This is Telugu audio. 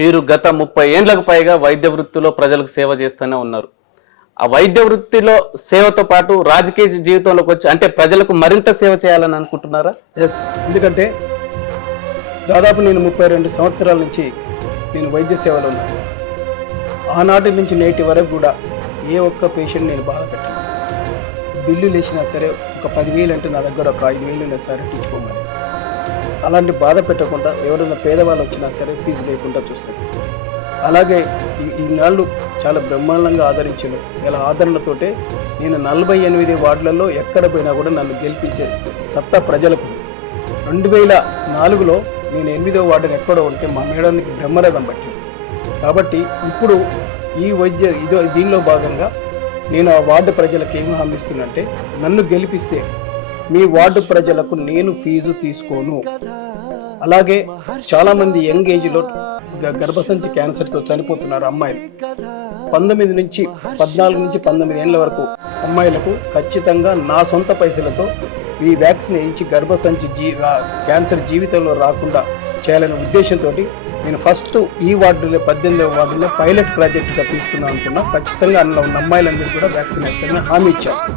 మీరు గత 30 ఏండ్లకు పైగా వైద్య వృత్తిలో ప్రజలకు సేవ చేస్తూనే ఉన్నారు. ఆ వైద్య వృత్తిలో సేవతో పాటు రాజకీయ జీవితంలోకి వచ్చి అంటే ప్రజలకు మరింత సేవ చేయాలని అనుకుంటున్నారా? ఎస్, ఎందుకంటే దాదాపు నేను 32 సంవత్సరాల నుంచి నేను వైద్య సేవలో ఉన్నాను. ఆనాటి నుంచి నేటి వరకు కూడా ఏ ఒక్క పేషెంట్ నేను బాధ పెట్టాను. బిల్లు లేచినా సరే ఒక 10,000 అంటే నా దగ్గర ఒక 5,000 అయినా సరే ఇచ్చుకోమని, అలాంటి బాధ పెట్టకుండా ఎవరైనా పేదవాళ్ళు వచ్చినా సరే ఫీజు లేకుండా చూస్తారు. అలాగే ఈనాళ్ళు చాలా బ్రహ్మాండంగా ఆదరించాను. ఇలా ఆదరణతోటే నేను 48 వార్డులలో ఎక్కడ పోయినా కూడా నన్ను గెలిపించే సత్తా ప్రజలకు. 2004లో నేను 8వ వార్డుని ఎక్కడో ఉంటే మా మేడానికి బ్రహ్మరథం పట్టింది. కాబట్టి ఇప్పుడు ఈ దీనిలో భాగంగా నేను ఆ వార్డు ప్రజలకు ఏమి హామీ ఇస్తున్నంటే, నన్ను గెలిపిస్తే మీ వార్డు ప్రజలకు నేను ఫీజు తీసుకోను. అలాగే చాలామంది యంగ్ ఏజ్లో గర్భసంచి క్యాన్సర్తో చనిపోతున్నారు అమ్మాయిలు. 14 నుంచి 19 ఏళ్ళ వరకు అమ్మాయిలకు ఖచ్చితంగా నా సొంత పైసలతో ఈ వ్యాక్సిన్ వేయించి గర్భసంచి క్యాన్సర్ జీవితంలో రాకుండా చేయాలనే ఉద్దేశంతో నేను ఫస్ట్ ఈ వార్డులో 18వ వార్డులో పైలట్ ప్రాజెక్టుగా తీసుకుందాం అనుకున్నా. ఖచ్చితంగా అందులో ఉన్న అమ్మాయిలందరూ కూడా వ్యాక్సిన్ వేస్తారని హామీ ఇచ్చాను.